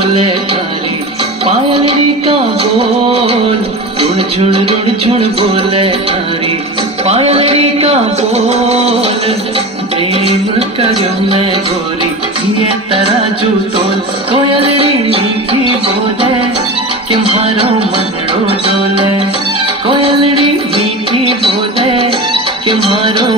बोले तारी पायलड़ी का बोल, रुण झुण बोले तारी पायलड़ी का बोल। प्रेम करो मैं गोरी ये तराजू तोल, कोयलड़ी मीठी बोले कि मारो मनड़ो डोले, कोयलड़ी मीठी बोले कि मारो